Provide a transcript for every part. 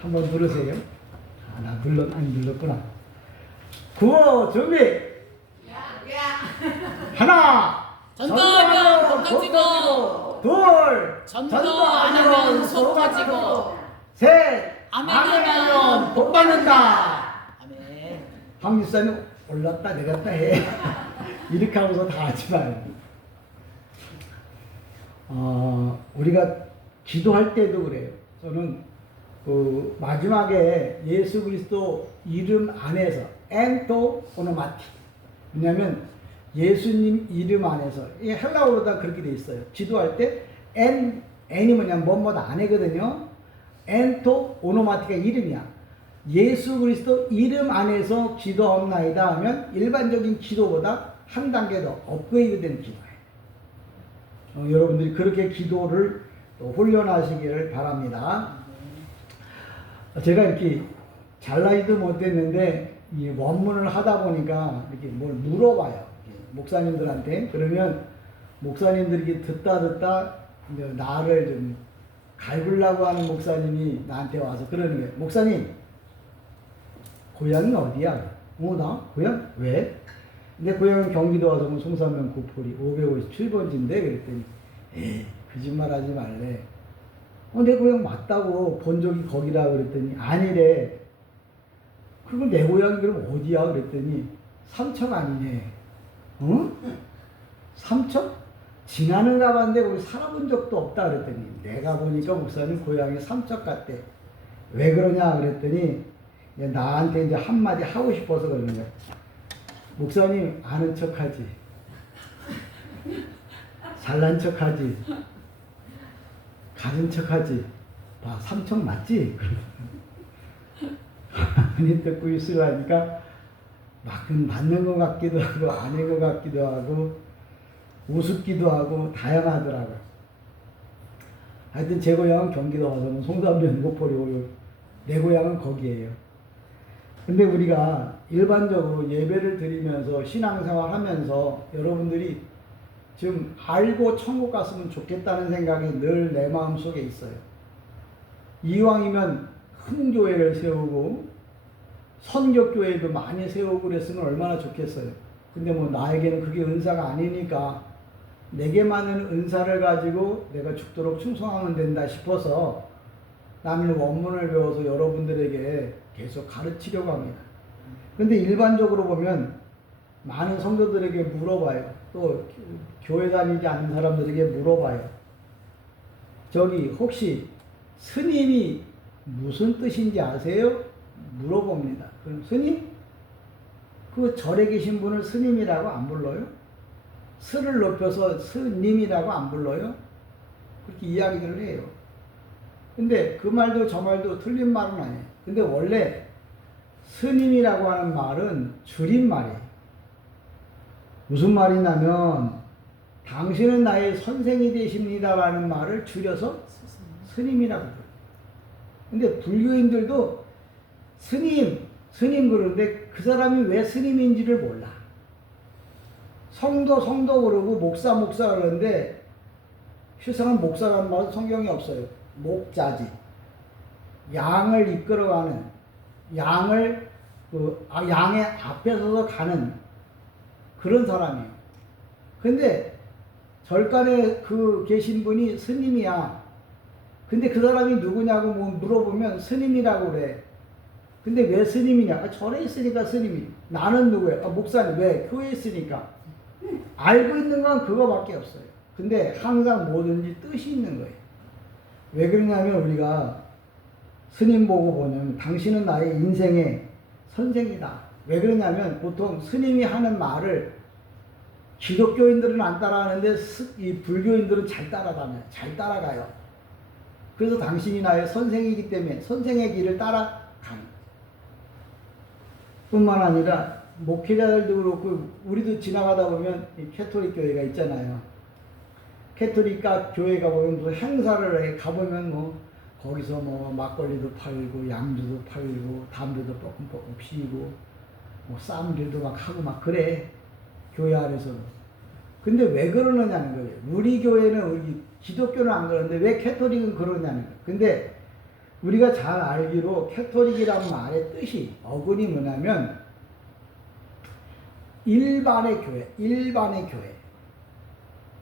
한번 누르세요. 아, 나 안 눌렀구나. 구호 준비. 하나. 전도하면 복 가지고, 둘. 전도 안 하면 속 가지고, 셋. 아멘하면 복 받는다. 아멘. 황유사는 올랐다 내렸다 해. 이렇게 하면서 다 하지 말고. 우리가 기도할 때도 그래요. 저는 그 마지막에 예수 그리스도 이름 안에서 엔토 오노마티. 왜냐하면 예수님 이름 안에서 이 헬라어로 다 그렇게 돼 있어요. 기도할 때 엔이 뭐냐면 뭐뭐다 안에거든요. 엔토 오노마티가 이름이야. 예수 그리스도 이름 안에서 기도하옵나이다 하면 일반적인 기도보다 한 단계 더 업그레이드 된 기도예요. 여러분들이 그렇게 기도를 또 훈련하시기를 바랍니다. 제가 이렇게 잘나지도 못했는데 이 원문을 하다 보니까 이렇게 뭘 물어봐요. 목사님들한테. 그러면 목사님들이 듣다 이제 나를 좀 갈구려고 하는 목사님이 나한테 와서 그러는 거예요. 목사님, 고향이 어디야? 나? 고향? 왜? 내 고향은 경기도 와서 송산면 구포리 557번지인데 그랬더니 거짓말 하지 말래. 내 고향 맞다고 본 적이 거기라 그랬더니 아니래. 그럼 내 고향이 그럼 어디야? 그랬더니 삼척 아니네. 응? 삼척? 지나는 가봤는데 거기 살아본 적도 없다 그랬더니 내가 보니까 목사님 고향이 삼척 같대. 왜 그러냐 그랬더니 나한테 이제 한마디 하고 싶어서 그러는 거야. 목사님 아는 척하지, 잘난 척하지, 가진 척하지. 봐, 삼척 맞지? 아니 듣고 있으라니까 막 맞는 것 같기도 하고 아닌 것 같기도 하고 우습기도 하고 다양하더라고요. 하여튼 제 고향은 경기도 와서는 송산면 고포리 내 고향은 거기에요. 근데 우리가 일반적으로 예배를 드리면서 신앙생활 하면서 여러분들이 좀 알고 천국 갔으면 좋겠다는 생각이 늘 내 마음속에 있어요. 이왕이면 큰 교회를 세우고 선교교회도 많이 세우고 그랬으면 얼마나 좋겠어요. 근데 뭐 나에게는 그게 은사가 아니니까 내게만은 은사를 가지고 내가 죽도록 충성하면 된다 싶어서 나는 원문을 배워서 여러분들에게 계속 가르치려고 합니다. 근데 일반적으로 보면 많은 성도들에게 물어봐요. 또 교회 다니지 않는 사람들에게 물어봐요. 저기 혹시 스님이 무슨 뜻인지 아세요? 물어봅니다. 그럼 스님? 그 절에 계신 분을 스님이라고 안 불러요? 스를 높여서 스님이라고 안 불러요? 그렇게 이야기를 해요. 근데 그 말도 저 말도 틀린 말은 아니에요. 근데 원래 스님이라고 하는 말은 줄임말이에요. 무슨 말이냐면 당신은 나의 선생이 되십니다라는 말을 줄여서 스님이라고 불러요. 근데 불교인들도 스님 그러는데 그 사람이 왜 스님인지를 몰라. 성도 그러고 목사 그러는데 실상은 목사라는 말은 성경에 없어요. 목자지. 양을 이끌어가는, 양의 앞에 서서 가는 그런 사람이에요. 근데 절간에 계신 분이 스님이야. 근데 그 사람이 누구냐고 물어보면 스님이라고 그래. 근데 왜 스님이냐? 절에 있으니까 스님이. 나는 누구야? 목사님. 왜? 교회에 있으니까. 알고 있는 건 그거밖에 없어요. 근데 항상 뭐든지 뜻이 있는 거예요. 왜 그러냐면 우리가 스님 보고 보면 당신은 나의 인생의 선생이다. 왜 그러냐면 보통 스님이 하는 말을 기독교인들은 안 따라하는데 이 불교인들은 잘 따라가요. 그래서 당신이 나의 선생이기 때문에 선생의 길을 따라가는 뿐만 아니라 목회자들도 그렇고 우리도 지나가다 보면 이 캐톨릭 교회가 있잖아요. 캐톨릭 교회가 보면 무슨 행사를 해 가보면 뭐 거기서 뭐 막걸리도 팔고 양주도 팔고 담배도 뻐끔뻐끔 피우고 뭐 쌈질도 막 하고 막 그래. 교회 안에서는. 근데 왜 그러느냐는 거예요. 우리 교회는 기독교는 안 그러는데 왜 캐톨릭은 그러냐는 거예요. 근데 우리가 잘 알기로 캐토릭이라는 말의 뜻이 어근이 뭐냐면 일반의 교회.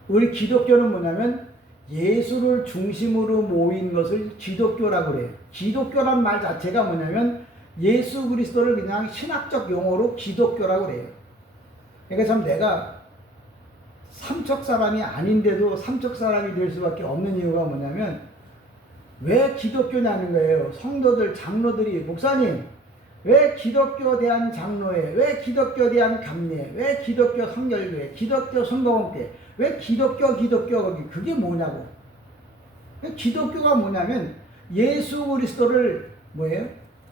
우리 기독교는 뭐냐면 예수를 중심으로 모인 것을 기독교라고 그래요. 기독교란 말 자체가 뭐냐면 예수 그리스도를 그냥 신학적 용어로 기독교라고 그래요. 그러니까 참 내가 삼척 사람이 아닌데도 삼척 사람이 될 수밖에 없는 이유가 뭐냐면 왜 기독교냐는 거예요. 성도들, 장로들이 목사님 왜 기독교 대한 장로회, 왜 기독교 대한 감례, 왜 기독교 성결교회, 기독교 성공교회, 왜 기독교 거기 그게 뭐냐고. 기독교가 뭐냐면 예수 그리스도를 뭐예요?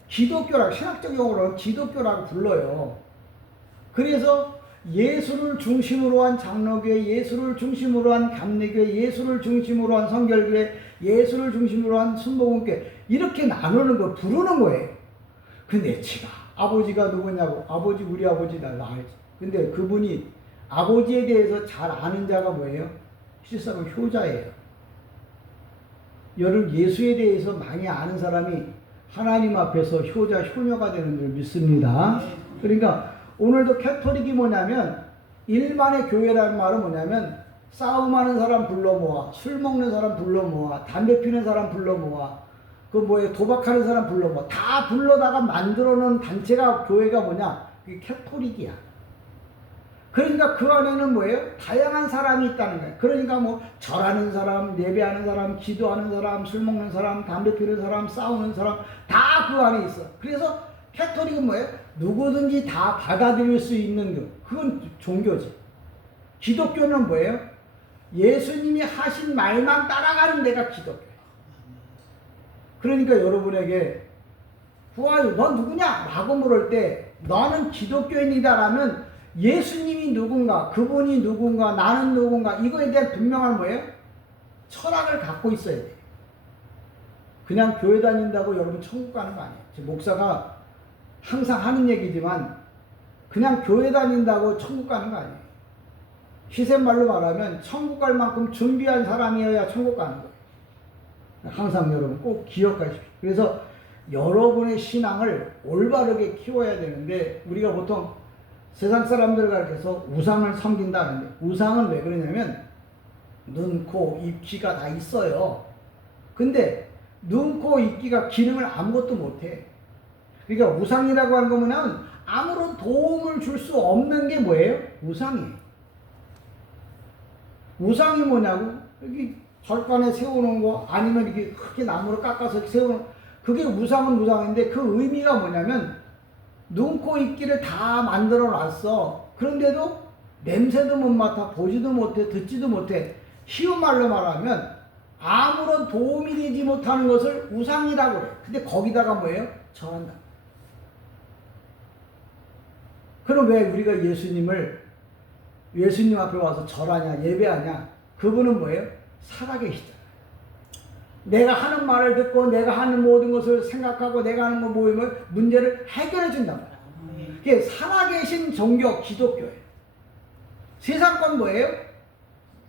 기독교라고 신학적 용어로 기독교라고 불러요. 그래서 예수를 중심으로 한 장로교회, 예수를 중심으로 한 감리교회, 예수를 중심으로 한 성결교회, 예수를 중심으로 한 순복음교회 이렇게 나누는 거 부르는 거예요. 근데 지가 아버지가 누구냐고 아버지 우리 아버지 나 알지. 근데 그분이 아버지에 대해서 잘 아는 자가 뭐예요? 실상은 효자예요. 여러분 예수에 대해서 많이 아는 사람이 하나님 앞에서 효자 효녀가 되는 줄 믿습니다. 그러니까 오늘도 캐토릭이 뭐냐면 일반의 교회라는 말은 뭐냐면 싸움하는 사람 불러 모아, 술 먹는 사람 불러 모아, 담배 피는 사람 불러 모아, 그 뭐에 도박하는 사람 불러 모아 다 불러다가 만들어 놓은 단체가 교회가 뭐냐? 그게 캐토릭이야. 그러니까 그 안에는 뭐예요? 다양한 사람이 있다는 거예요. 그러니까 뭐 절하는 사람, 예배하는 사람, 기도하는 사람, 술 먹는 사람, 담배 피는 사람, 싸우는 사람 다 그 안에 있어. 그래서 캐토릭은 뭐예요? 누구든지 다 받아들일 수 있는 교. 그건 종교지. 기독교는 뭐예요? 예수님이 하신 말만 따라가는 데가 기독교예요. 그러니까 여러분에게 후아유 너 누구냐? 라고 물을 때 너는 기독교인이다라면 예수님이 누군가, 그분이 누군가, 나는 누군가 이거에 대한 분명한 뭐예요? 철학을 갖고 있어야 돼요. 그냥 교회 다닌다고 여러분 천국 가는 거 아니에요. 제 목사가 항상 하는 얘기지만 그냥 교회 다닌다고 천국 가는 거 아니에요. 시샘말로 말하면 천국 갈 만큼 준비한 사람이어야 천국 가는 거예요. 항상 여러분 꼭 기억하십시오. 그래서 여러분의 신앙을 올바르게 키워야 되는데 우리가 보통 세상 사람들 가르쳐서 우상을 섬긴다 하는데 우상은 왜 그러냐면 눈, 코, 입, 귀가 다 있어요. 근데 눈, 코, 입, 귀가 기능을 아무것도 못해. 그러니까 우상이라고 하는 거 뭐냐면 아무런 도움을 줄 수 없는 게 뭐예요? 우상이에요. 우상이 뭐냐고? 여기 절간에 세우는 거 아니면 이렇게 크게 나무를 깎아서 세우는 그게 우상은 우상인데 그 의미가 뭐냐면 눈, 코, 입, 귀를 다 만들어 놨어. 그런데도 냄새도 못 맡아, 보지도 못해, 듣지도 못해. 쉬운 말로 말하면 아무런 도움이 되지 못하는 것을 우상이라고 그래. 근데 거기다가 뭐예요? 절한다. 그럼 왜 우리가 예수님 앞에 와서 절하냐, 예배하냐? 그분은 뭐예요? 살아계시잖아요. 내가 하는 말을 듣고 내가 하는 모든 것을 생각하고 내가 하는 거 모이면 문제를 해결해 준단 말이에요. 그게 살아계신 종교 기독교예요. 세상 건 뭐예요?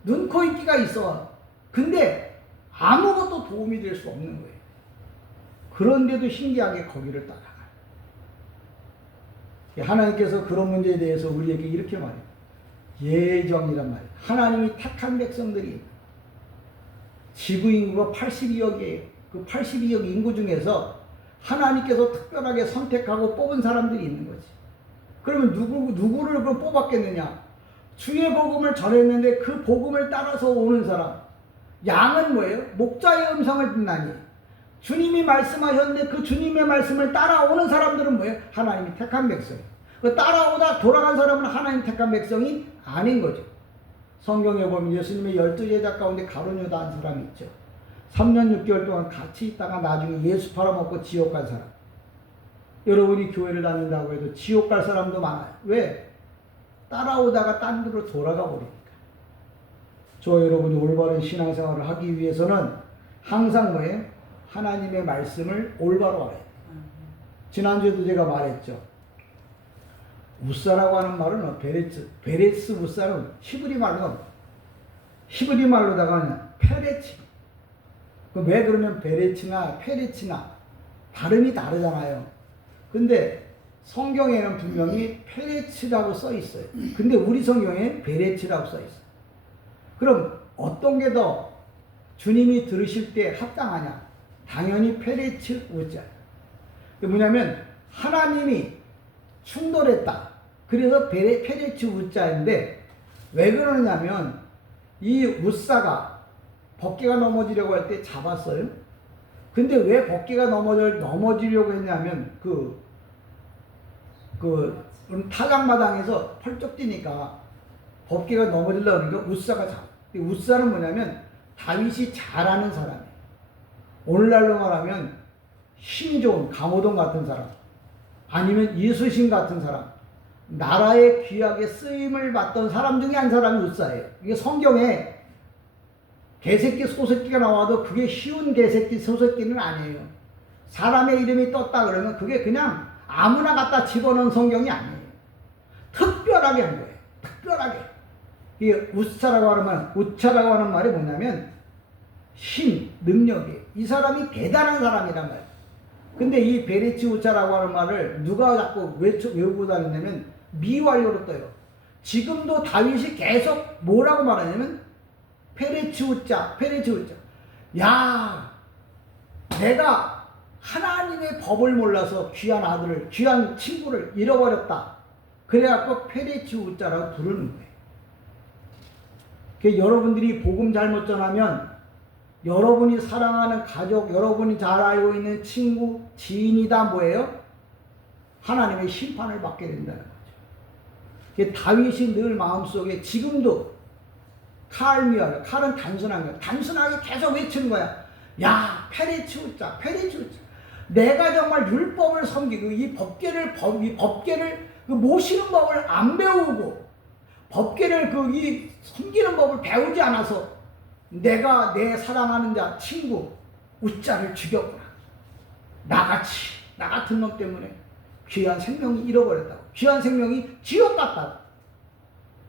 눈, 코, 입, 귀가 있어. 근데 아무것도 도움이 될 수 없는 거예요. 그런데도 신기하게 거기를 따라가요. 하나님께서 그런 문제에 대해서 우리에게 이렇게 말해요. 예정이란 말이에요. 하나님이 택한 백성들이 지구 인구가 82억이에요. 그 82억 인구 중에서 하나님께서 특별하게 선택하고 뽑은 사람들이 있는 거지. 그러면 누구를 그럼 뽑았겠느냐? 주의 복음을 전했는데 그 복음을 따라서 오는 사람. 양은 뭐예요? 목자의 음성을 듣나니. 주님이 말씀하셨는데 그 주님의 말씀을 따라오는 사람들은 뭐예요? 하나님이 택한 백성. 그 따라오다 돌아간 사람은 하나님 택한 백성이 아닌 거죠. 성경에 보면 예수님의 12제자 가운데 가룟 유다 한 사람이 있죠. 3년 6개월 동안 같이 있다가 나중에 예수 팔아먹고 지옥 간 사람. 여러분이 교회를 다닌다고 해도 지옥 갈 사람도 많아요. 왜? 따라오다가 딴 데로 돌아가 버리니까. 저 여러분이 올바른 신앙생활을 하기 위해서는 항상 뭐예요? 하나님의 말씀을 올바로 알아야 돼요. 지난주에도 제가 말했죠. 우사라고 하는 말은 베레스 우사는 히브리 말로다가 페레치. 왜 그러면 베레치나 페레치나 발음이 다르잖아요. 근데 성경에는 분명히 페레치라고 써 있어요. 근데 우리 성경에 베레치라고 써 있어요. 그럼 어떤 게 더 주님이 들으실 때 합당하냐? 당연히 페레치 우자. 뭐냐면 하나님이 충돌했다. 그래서 페레치 우자인데 왜 그러냐면 이 우사가 법궤가 넘어지려고 할 때 잡았어요. 근데 왜 법궤가 넘어지려고 했냐면 타작마당에서 펄쩍 뛰니까 법궤가 넘어지려고 하니까 우사가 잡아. 우사는 뭐냐면 다윗이 잘하는 사람이에요. 오늘날로 말하면 힘이 좋은 강호동 같은 사람, 아니면 이수신 같은 사람, 나라의 귀하게 쓰임을 받던 사람 중에 한 사람이 우사예요. 이게 성경에 개새끼 소새끼가 나와도 그게 쉬운 개새끼 소새끼는 아니에요. 사람의 이름이 떴다 그러면 그게 그냥 아무나 갖다 집어넣은 성경이 아니에요. 특별하게 한 거예요. 특별하게. 이게 우차라고 하는 말이 뭐냐면 힘, 능력이에요. 이 사람이 대단한 사람이란 말이에요. 근데 이 베레치 우차라고 하는 말을 누가 자꾸 외우고 다니냐면 미완료로 떠요. 지금도 다윗이 계속 뭐라고 말하냐면 페레치 우차. 야, 내가 하나님의 법을 몰라서 귀한 아들을, 귀한 친구를 잃어버렸다. 그래갖고 페레치 우차라고 부르는 거예요. 여러분들이 복음 잘못 전하면 여러분이 사랑하는 가족, 여러분이 잘 알고 있는 친구, 지인이 다 뭐예요? 하나님의 심판을 받게 된다는 거죠. 다윗이 늘 마음속에 지금도 칼미워요. 칼은 단순한 거야. 단순하게 계속 외치는 거야. 야, 페레치 우자. 내가 정말 율법을 섬기고 이 법궤를 모시는 법을 안 배우고 법궤를 이 섬기는 법을 배우지 않아서 내가 내 사랑하는 자, 친구, 우자를 죽였구나. 나 같은 놈 때문에 귀한 생명이 잃어버렸다고. 귀한 생명이 지옥 갔다고.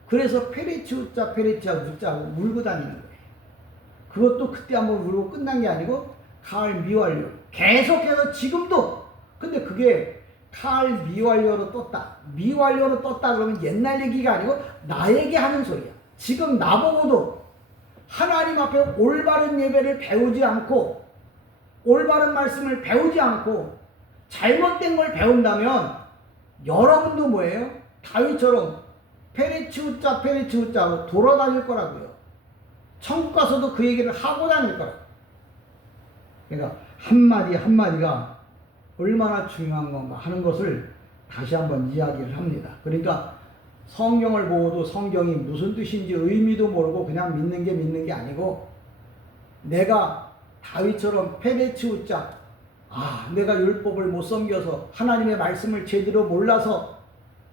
그래서 페레치 우자하고 물고 다니는 거예요. 그것도 그때 한번 물고 끝난 게 아니고 칼 미완료. 계속해서 지금도. 근데 그게 칼 미완료로 떴다. 미완료로 떴다 그러면 옛날 얘기가 아니고 나에게 하는 소리야. 지금 나보고도 하나님 앞에 올바른 예배를 배우지 않고 올바른 말씀을 배우지 않고 잘못된 걸 배운다면 여러분도 뭐예요? 다윗처럼 페레치 우자하고 돌아다닐 거라고요. 천국 가서도 그 얘기를 하고 다닐 거라고. 그러니까 한마디가 얼마나 중요한 건가 하는 것을 다시 한번 이야기를 합니다. 그러니까 성경을 보고도 성경이 무슨 뜻인지 의미도 모르고 그냥 믿는 게 아니고 내가 다윗처럼 페레치 우자, 내가 율법을 못 섬겨서 하나님의 말씀을 제대로 몰라서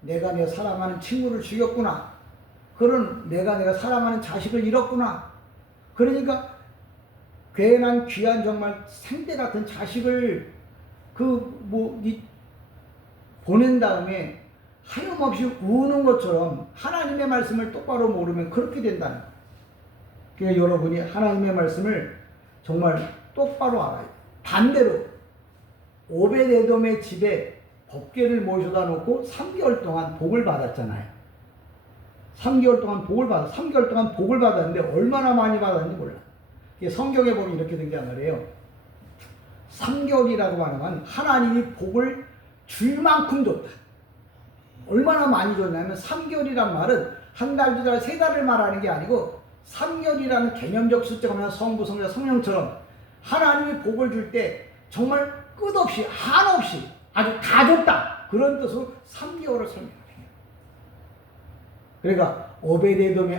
내가 내 사랑하는 친구를 죽였구나. 내가 사랑하는 자식을 잃었구나. 그러니까 괜한 귀한 정말 생대 같은 자식을 보낸 다음에 하염없이 우는 것처럼 하나님의 말씀을 똑바로 모르면 그렇게 된다는 거예요. 그러니까 여러분이 하나님의 말씀을 정말 똑바로 알아야 돼요. 반대로 오벳에돔의 집에 법궤를 모셔다 놓고 3개월 동안 복을 받았잖아요. 3개월 동안 복을 받았는데 얼마나 많이 받았는지 몰라. 성경에 보면 이렇게 등장을 해요. 3개월이라고 하는 건 하나님이 복을 줄 만큼 줬다. 얼마나 많이 줬냐면 3개월이란 말은 한 달, 두 달, 세 달을 말하는 게 아니고 3개월이라는 개념적 숫자가 하면 성부, 성자, 성령처럼 하나님이 복을 줄 때 정말 끝없이 한없이 아주 다 줬다. 그런 뜻으로 3개월을 설명해요. 그러니까 오벳에돔이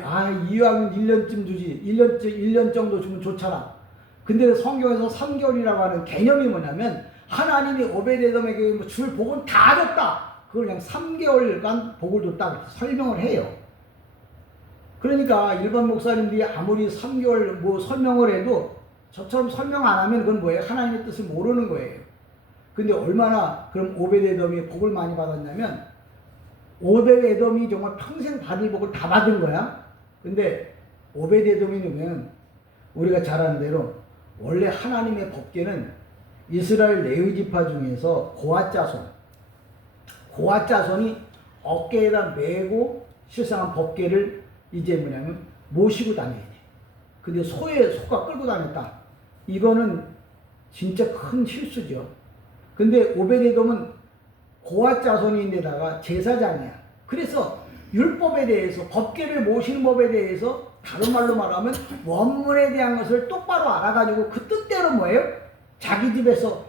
이왕은 1년쯤 주지 1년 정도 주면 좋잖아. 근데 성경에서 3개월이라고 하는 개념이 뭐냐면 하나님이 오벳에돔에게 줄 복은 다 줬다. 그걸 그냥 3개월간 복을 줬다 설명을 해요. 그러니까 일반 목사님들이 아무리 3개월 설명을 해도 저처럼 설명 안 하면 그건 뭐예요? 하나님의 뜻을 모르는 거예요. 근데 얼마나 그럼 오벳에돔이 복을 많이 받았냐면 오벳에돔이 정말 평생 받을 복을 다 받은 거야. 근데 오벳에돔이 누구면 우리가 잘 아는 대로 원래 하나님의 법궤는 이스라엘 레위 지파 중에서 고앗 자손이 어깨에다 메고 실상은 법궤를 이제 뭐냐면 모시고 다녀야 돼. 근데 소가 끌고 다녔다. 이거는 진짜 큰 실수죠. 근데 오베데돔은 고앗 자손인데다가 제사장이야. 그래서 율법에 대해서 법궤를 모시는 법에 대해서 다른 말로 말하면 원문에 대한 것을 똑바로 알아가지고 그 뜻대로 뭐예요? 자기 집에서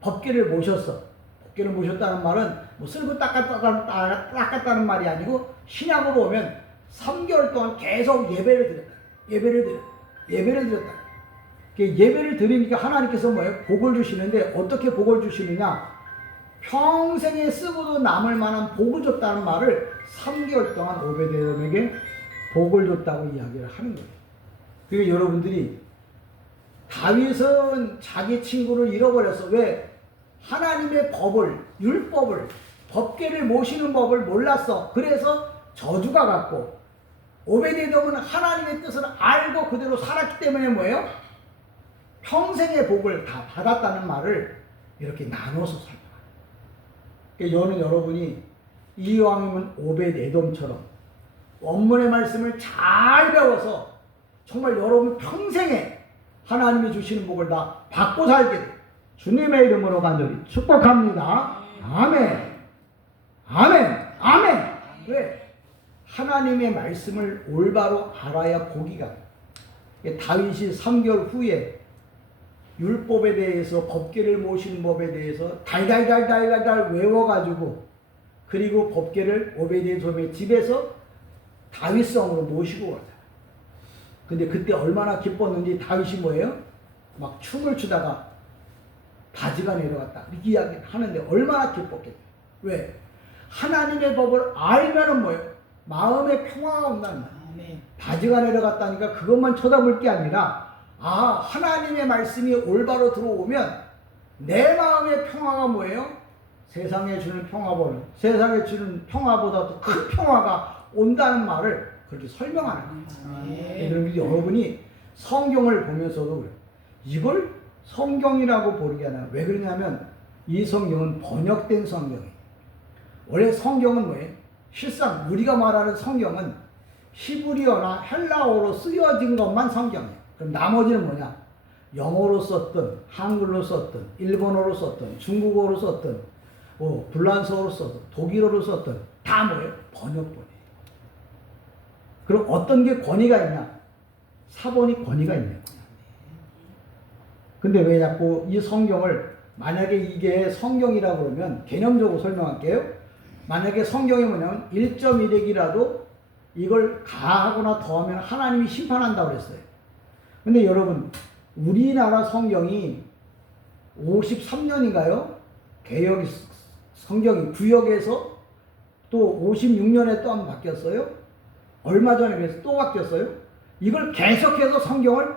법궤를 모셨어. 법궤를 모셨다는 말은 뭐 쓸고 닦았다는 말이 아니고 신약으로 오면 3개월 동안 계속 예배를 드렸다. 예배를 드리니까 하나님께서 뭐예요? 복을 주시는데 어떻게 복을 주시느냐? 평생에 쓰고도 남을 만한 복을 줬다는 말을 3개월 동안 오베데돔에게 복을 줬다고 이야기를 하는 거예요. 그러니까 여러분들이 다윗은 자기 친구를 잃어버렸어. 왜? 하나님의 법을, 율법을, 법궤를 모시는 법을 몰랐어. 그래서 저주가 갔고, 오베데돔은 하나님의 뜻을 알고 그대로 살았기 때문에 뭐예요? 평생의 복을 다 받았다는 말을 이렇게 나눠서 설명합니다. 그러니까 저는 여러분이 이왕이면 오베데돔처럼 원문의 말씀을 잘 배워서 정말 여러분 평생에 하나님이 주시는 복을 다 받고 살게 돼. 주님의 이름으로 간절히 축복합니다. 아멘. 아멘. 아멘. 왜? 하나님의 말씀을 올바로 알아야 복이 가. 다윗이 3개월 후에 율법에 대해서 법궤를 모시는 법에 대해서 달달달 외워가지고 그리고 법궤를 오베데돔의 집에서 다윗성으로 모시고 가잖아요. 근데 그때 얼마나 기뻤는지 다윗이 뭐예요? 막 춤을 추다가 바지가 내려갔다 이렇게 이야기하는데 얼마나 기뻤겠어요. 왜? 하나님의 법을 알면은 뭐예요? 마음의 평화가 온다는 거예요. 바지가 내려갔다니까 그것만 쳐다볼 게 아니라 하나님의 말씀이 올바로 들어오면 내 마음의 평화가 뭐예요? 세상에 주는 세상에 주는 평화보다 더 큰 평화가 온다는 말을 그렇게 설명하는 거예요. 그런데 여러분이 성경을 보면서도 그래요. 이걸 성경이라고 부르게 하나. 왜 그러냐면 이 성경은 번역된 성경이에요. 원래 성경은 뭐예요? 실상 우리가 말하는 성경은 히브리어나 헬라어로 쓰여진 것만 성경이에요. 그럼 나머지는 뭐냐? 영어로 썼든 한글로 썼든 일본어로 썼든 중국어로 썼든 불란서어로 썼든 독일어로 썼든 다 뭐예요? 번역본이에요. 그럼 어떤 게 권위가 있냐? 사본이 권위가 있는 거예요. 근데 왜 자꾸 이 성경을 만약에 이게 성경이라고 그러면 개념적으로 설명할게요. 만약에 성경이 뭐냐면 1.1핵이라도 이걸 가하거나 더하면 하나님이 심판한다고 그랬어요. 근데 여러분 우리나라 성경이 53년인가요? 개혁 성경이 구역에서 또 56년에 또 한번 바뀌었어요. 얼마 전에 그래서 또 바뀌었어요. 이걸 계속해서 성경을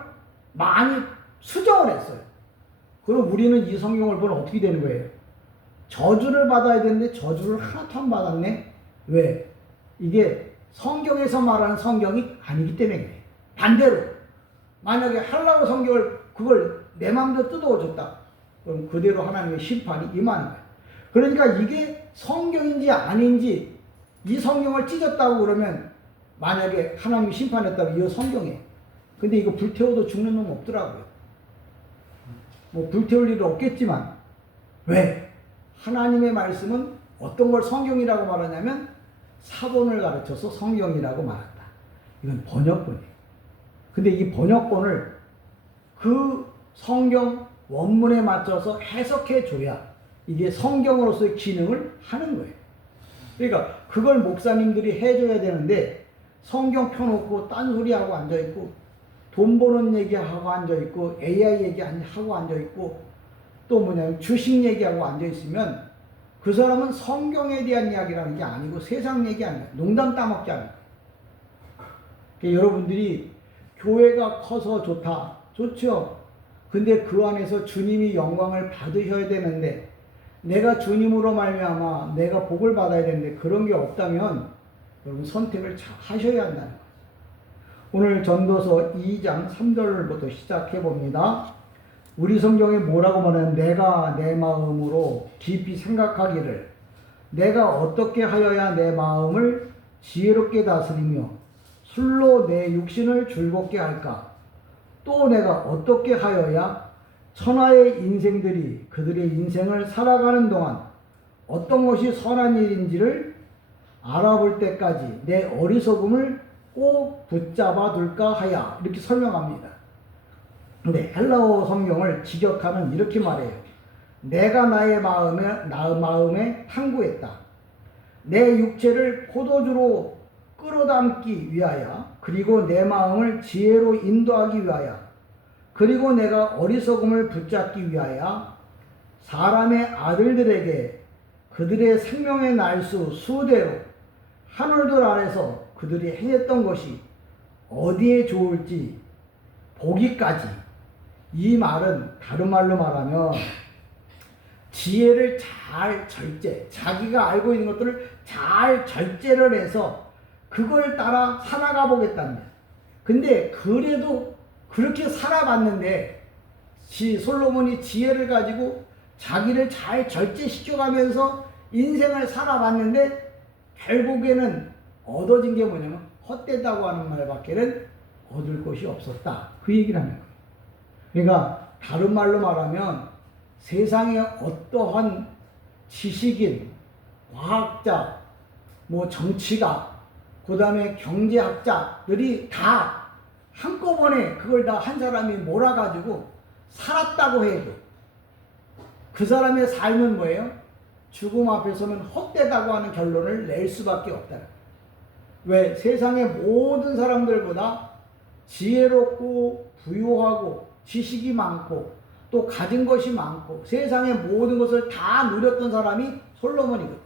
많이 수정을 했어요. 그럼 우리는 이 성경을 보면 어떻게 되는 거예요? 저주를 받아야 되는데 저주를 하나도 안 받았네. 왜? 이게 성경에서 말하는 성경이 아니기 때문에 그래요. 반대로 만약에 헬라어 성경을 그걸 내 마음대로 뜯어줬다. 그럼 그대로 하나님의 심판이 임하는 거예요. 그러니까 이게 성경인지 아닌지 이 성경을 찢었다고 그러면 만약에 하나님이 심판했다면 이 성경이에요. 근데 이거 불태워도 죽는 놈 없더라고요. 뭐 불태울 일은 없겠지만 왜? 하나님의 말씀은 어떤 걸 성경이라고 말하냐면 사본을 가르쳐서 성경이라고 말한다. 이건 번역본이에요. 근데 이 번역본을 그 성경 원문에 맞춰서 해석해 줘야 이게 성경으로서의 기능을 하는 거예요. 그러니까 그걸 목사님들이 해줘야 되는데 성경 펴놓고 딴소리하고 앉아있고 돈 버는 얘기하고 앉아있고 AI 얘기하고 앉아있고 또 뭐냐면 주식 얘기하고 앉아있으면 그 사람은 성경에 대한 이야기라는 게 아니고 세상 얘기 아니에요. 농담 따먹지 않아요. 그러니까 여러분들이 교회가 커서 좋다. 좋죠. 근데 그 안에서 주님이 영광을 받으셔야 되는데 내가 주님으로 말미암아 내가 복을 받아야 되는데 그런 게 없다면 여러분 선택을 하셔야 한다는 거죠. 오늘 전도서 2장 3절부터 시작해 봅니다. 우리 성경에 뭐라고 말하냐면 내가 내 마음으로 깊이 생각하기를 내가 어떻게 하여야 내 마음을 지혜롭게 다스리며 술로 내 육신을 즐겁게 할까? 또 내가 어떻게 하여야 천하의 인생들이 그들의 인생을 살아가는 동안 어떤 것이 선한 일인지를 알아볼 때까지 내 어리석음을 꼭 붙잡아 둘까 하야 이렇게 설명합니다. 근데 헬라어 성경을 직역하면 이렇게 말해요. 내가 나의 마음에 탐구했다. 내 육체를 포도주로 끌어담기 위하여 그리고 내 마음을 지혜로 인도하기 위하여 그리고 내가 어리석음을 붙잡기 위하여 사람의 아들들에게 그들의 생명의 날수 수대로 하늘들 아래서 그들이 행했던 것이 어디에 좋을지 보기까지. 이 말은 다른 말로 말하면 지혜를 잘 자기가 알고 있는 것들을 잘 절제를 해서 그걸 따라 살아가 보겠다는 거예요. 근데 그래도 그렇게 살아봤는데 솔로몬이 지혜를 가지고 자기를 잘 절제시켜가면서 인생을 살아봤는데 결국에는 얻어진 게 뭐냐면 헛되다고 하는 말밖에는 얻을 것이 없었다. 그 얘기를 하는 거예요. 그러니까 다른 말로 말하면 세상에 어떠한 지식인, 과학자, 정치가, 그 다음에 경제학자들이 다 한꺼번에 그걸 다 한 사람이 몰아가지고 살았다고 해도 그 사람의 삶은 뭐예요? 죽음 앞에서는 헛되다고 하는 결론을 낼 수밖에 없다. 왜? 세상의 모든 사람들보다 지혜롭고 부유하고 지식이 많고 또 가진 것이 많고 세상의 모든 것을 다 누렸던 사람이 솔로몬이거든.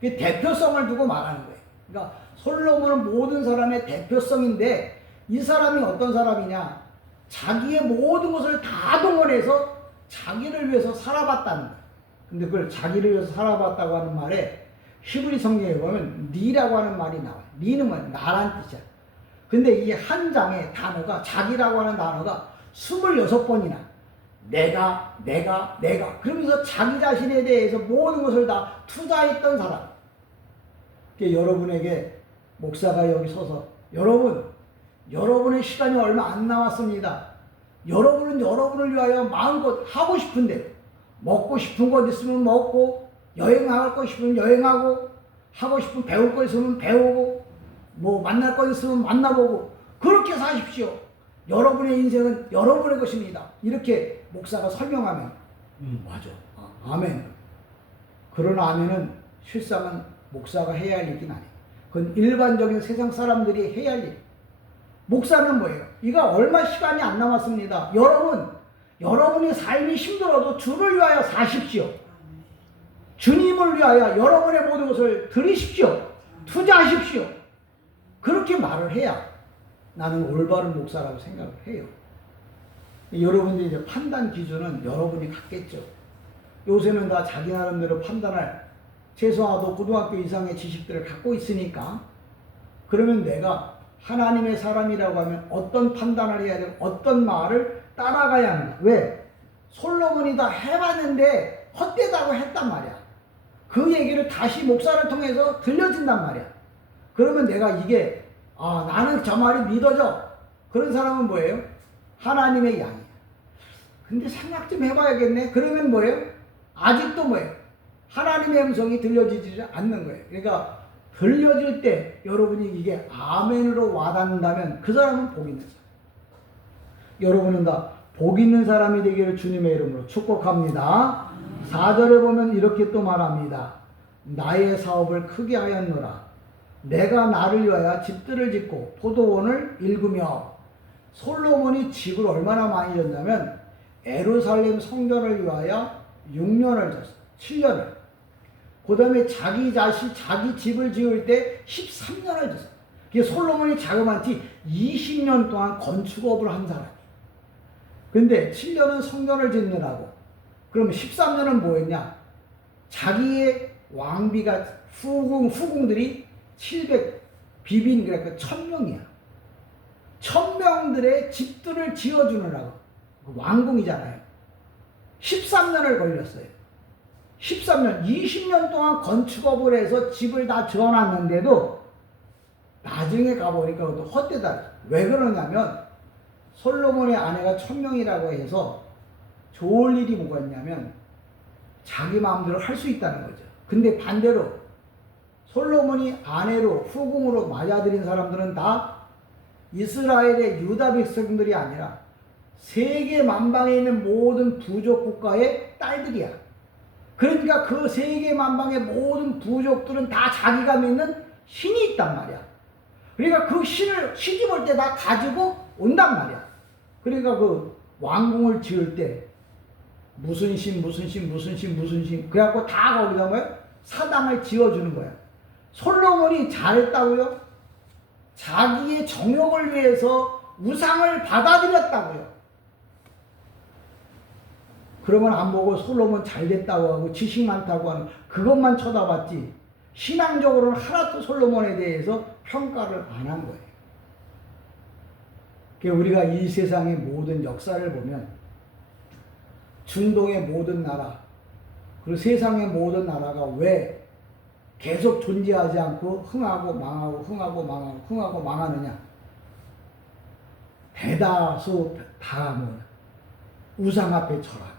그 대표성을 두고 말하는 거예요. 그러니까 솔로몬은 모든 사람의 대표성인데 이 사람이 어떤 사람이냐? 자기의 모든 것을 다 동원해서 자기를 위해서 살아봤다는 거예요. 근데 그걸 자기를 위해서 살아봤다고 하는 말에 히브리 성경에 보면 니라고 하는 말이 나와요. 니는 뭐야? 나란 뜻이야. 근데 이 한 장의 단어가 자기라고 하는 단어가 26번이나 내가 그러면서 자기 자신에 대해서 모든 것을 다 투자했던 사람. 여러분에게 목사가 여기 서서 여러분의 시간이 얼마 안 남았습니다. 여러분은 여러분을 위하여 마음껏 하고 싶은 대로 먹고 싶은 것 있으면 먹고 여행할 거 싶으면 여행하고 하고 싶은 배울 거 있으면 배우고 만날 거 있으면 만나보고 그렇게 사십시오. 여러분의 인생은 여러분의 것입니다. 이렇게 목사가 설명하면 맞아. 아멘. 그런 아멘은 실상은 목사가 해야 할 일이 아니에요. 그건 일반적인 세상 사람들이 해야 할 일. 목사는 뭐예요? 이가 얼마 시간이 안 남았습니다. 여러분의 삶이 힘들어도 주를 위하여 사십시오. 주님을 위하여 여러분의 모든 것을 드리십시오. 투자하십시오. 그렇게 말을 해야 나는 올바른 목사라고 생각을 해요. 여러분들이 이제 판단 기준은 여러분이 갖겠죠. 요새는 다 자기 나름대로 판단할 최소화도 고등학교 이상의 지식들을 갖고 있으니까 그러면 내가 하나님의 사람이라고 하면 어떤 판단을 해야 되고 어떤 말을 따라가야 합니다. 왜? 솔로몬이 다 해봤는데 헛되다고 했단 말이야. 그 얘기를 다시 목사를 통해서 들려진단 말이야. 그러면 내가 이게 나는 저 말이 믿어져. 그런 사람은 뭐예요? 하나님의 양이야. 근데 생각 좀 해봐야겠네. 그러면 뭐예요? 아직도 뭐예요? 하나님의 음성이 들려지지 않는 거예요. 그러니까 들려질 때 여러분이 이게 아멘으로 와닿는다면 그 사람은 복 있는 사람. 여러분은 다 복 있는 사람이 되기를 주님의 이름으로 축복합니다. 4절에 보면 이렇게 또 말합니다. 나의 사업을 크게 하였노라. 내가 나를 위하여 집들을 짓고 포도원을 일구며. 솔로몬이 집을 얼마나 많이 졌냐면 예루살렘 성전을 위하여 6년을 졌어요. 7년을. 그 다음에 자기 집을 지을 때 13년을 졌어요. 그게 솔로몬이 자그마치 20년 동안 건축업을 한 사람이에요. 근데 7년은 성전을 짓느라고. 그러면 13년은 뭐였냐? 자기의 왕비가 후궁들이 700 비빈 그러니까 1000명이야. 1000명들의 집들을 지어주느라고. 왕궁이잖아요. 13년을 걸렸어요. 13년, 20년 동안 건축업을 해서 집을 다 지어놨는데도 나중에 가보니까 그것도 헛되다. 왜 그러냐면 솔로몬의 아내가 1000명이라고 해서 좋을 일이 뭐가 있냐면 자기 마음대로 할 수 있다는 거죠. 근데 반대로 솔로몬이 아내로 후궁으로 맞아들인 사람들은 다 이스라엘의 유다 백성들이 아니라 세계 만방에 있는 모든 부족 국가의 딸들이야. 그러니까 그 세계 만방의 모든 부족들은 다 자기가 믿는 신이 있단 말이야. 그러니까 그 신을 시집 올 때 다 가지고 온단 말이야. 그러니까 그 왕궁을 지을 때 무슨 신 그래갖고 다 거기다 뭐야? 사당을 지어주는 거야. 솔로몬이 잘했다고요? 자기의 정욕을 위해서 우상을 받아들였다고요. 그러면 안 보고 솔로몬 잘됐다고 하고 지식 많다고 하는 그것만 쳐다봤지 신앙적으로는 하나도 솔로몬에 대해서 평가를 안 한 거예요. 그러니까 우리가 이 세상의 모든 역사를 보면 중동의 모든 나라 그리고 세상의 모든 나라가 왜 계속 존재하지 않고 흥하고 망하느냐. 대다수 다음은 우상 앞에 절하는.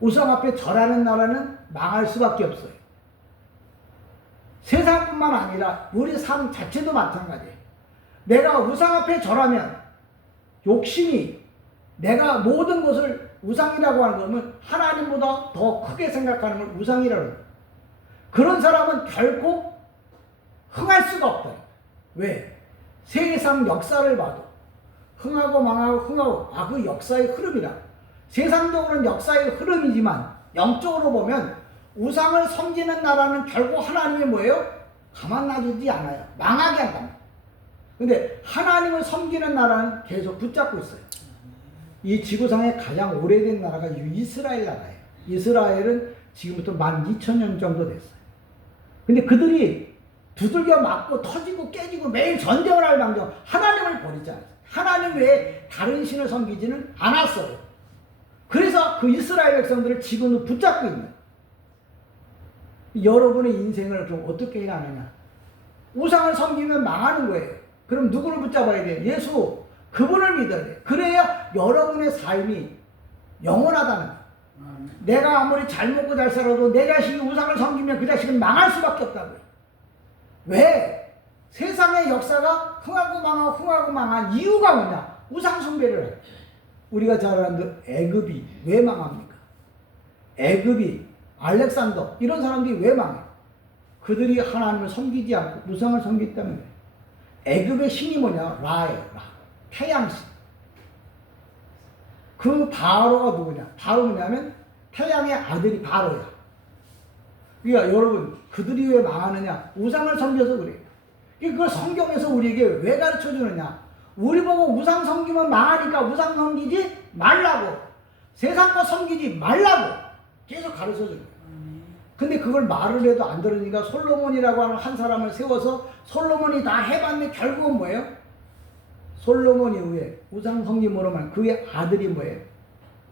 우상 앞에 절하는 나라는 망할 수밖에 없어요. 세상뿐만 아니라 우리 삶 자체도 마찬가지예요. 내가 우상 앞에 절하면 욕심이 내가 모든 것을 우상이라고 하는 거면 하나님보다 더 크게 생각하는 걸 우상이라고 해요. 그런 사람은 결코 흥할 수가 없다. 왜? 세상 역사를 봐도 흥하고 망하고 그 역사의 흐름이라. 세상적으로는 역사의 흐름이지만 영적으로 보면 우상을 섬기는 나라는 결국 하나님이 뭐예요? 가만 놔두지 않아요. 망하게 한다. 근데 하나님을 섬기는 나라는 계속 붙잡고 있어요. 이 지구상에 가장 오래된 나라가 이스라엘 나라예요. 이스라엘은 지금부터 12,000년 정도 됐어요. 근데 그들이 두들겨 맞고 터지고 깨지고 매일 전쟁을 할 망정 하나님을 버리지 않았어요. 하나님 외에 다른 신을 섬기지는 않았어요. 그래서 그 이스라엘 백성들을 지금도 붙잡고 있는. 여러분의 인생을 좀 어떻게 해야 하느냐. 우상을 섬기면 망하는 거예요. 그럼 누구를 붙잡아야 돼요? 예수. 그분을 믿어야 돼요. 그래야 여러분의 삶이 영원하다는 거예요. 내가 아무리 잘 먹고 잘 살아도 내 자식이 우상을 섬기면 그 자식은 망할 수밖에 없다고요. 왜? 세상의 역사가 흥하고 망한 이유가 뭐냐? 우상 숭배를 해요. 우리가 잘 아는 애굽이 왜 망합니까? 애굽이 알렉산더 이런 사람들이 왜 망해요? 그들이 하나님을 섬기지 않고 우상을 섬기기 때문에. 애굽의 신이 뭐냐? 라예요. 라. 태양신. 그 바로가 누구냐? 바로 뭐냐면 태양의 아들이 바로야. 그러니까 여러분 그들이 왜 망하느냐? 우상을 섬겨서 그래요. 그걸 성경에서 우리에게 왜 가르쳐 주느냐? 우리 보고 우상 섬기면 망하니까 우상 섬기지 말라고. 세상 거 섬기지 말라고 계속 가르쳐 주는 거예요. 근데 그걸 말을 해도 안 들으니까 솔로몬이라고 하는 한 사람을 세워서 솔로몬이 다 해봤는데 결국은 뭐예요? 솔로몬 이후에 우상 섬김으로만 그의 아들이 뭐예요?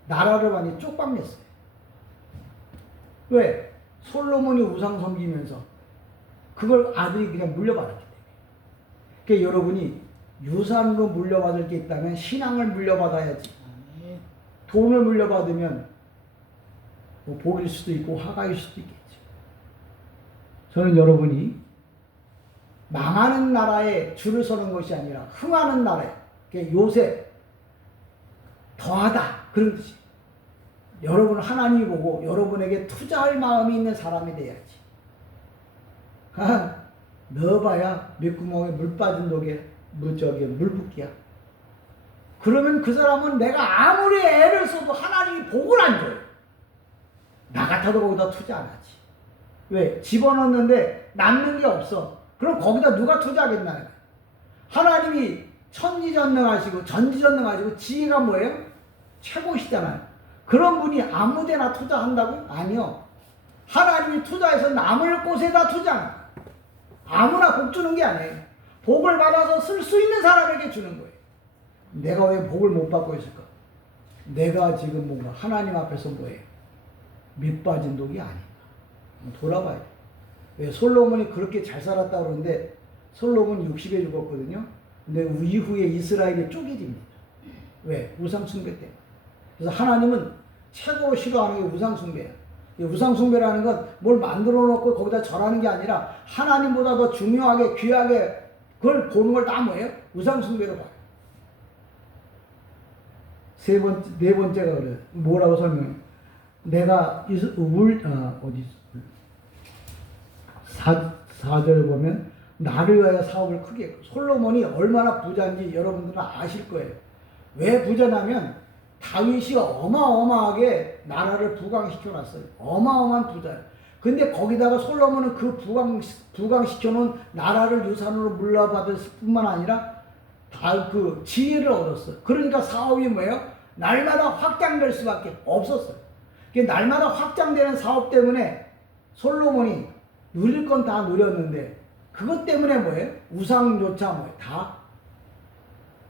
나라를 많이 쪽박냈어요. 왜? 솔로몬이 우상 섬기면서 그걸 아들이 그냥 물려받았기 때문에. 그러니까 여러분이 유산으로 물려받을 게 있다면 신앙을 물려받아야지. 돈을 물려받으면 뭐 복일 수도 있고 화가일 수도 있겠죠. 저는 여러분이 망하는 나라에 줄을 서는 것이 아니라 흥하는 나라에 요새 더하다 그런 뜻이. 여러분 하나님이 보고 여러분에게 투자할 마음이 있는 사람이 돼야지. 넣어봐야 밑구멍에 물 빠진 독에 물 붓기야. 그러면 그 사람은 내가 아무리 애를 써도 하나님이 복을 안 줘요. 나 같아도 거기다 투자 안 하지. 왜? 집어넣는데 남는 게 없어. 그럼 거기다 누가 투자하겠나? 하나님이 천지전능하시고 전지전능하시고 지혜가 뭐예요? 최고시잖아요. 그런 분이 아무데나 투자한다고? 아니요. 하나님이 투자해서 남을 곳에다 투자합니다. 아무나 복 주는 게 아니에요. 복을 받아서 쓸 수 있는 사람에게 주는 거예요. 내가 왜 복을 못 받고 있을까? 내가 지금 뭔가 하나님 앞에서 뭐예요? 밑빠진 독이 아닌가. 돌아봐야 돼. 왜 솔로몬이 그렇게 잘 살았다 그러는데 솔로몬 60에 죽었거든요. 근데 이후에 이스라엘이 쪼개집니다. 왜? 우상숭배 때문에. 그래서 하나님은 최고로 싫어하는 게 우상숭배예요. 우상숭배라는 건 뭘 만들어 놓고 거기다 절하는 게 아니라 하나님보다 더 중요하게 귀하게 그걸 보는 걸 다 뭐예요? 우상숭배로 봐요. 네 번째가 그래요. 뭐라고 설명해? 내가 어디 4절을 보면 나를 위하여 사업을 크게 했고 솔로몬이 얼마나 부자인지 여러분들은 아실 거예요. 왜 부자냐면 다윗이 어마어마하게 나라를 부강시켜 놨어요. 어마어마한 부자예요. 근데 거기다가 솔로몬은 그 부강시켜 놓은 나라를 유산으로 물려받을 뿐만 아니라 다 그 지혜를 얻었어요. 그러니까 사업이 뭐예요? 날마다 확장될 수밖에 없었어요. 날마다 확장되는 사업 때문에 솔로몬이 누릴 건 다 누렸는데 그것 때문에 뭐예요? 우상조차 뭐예요? 다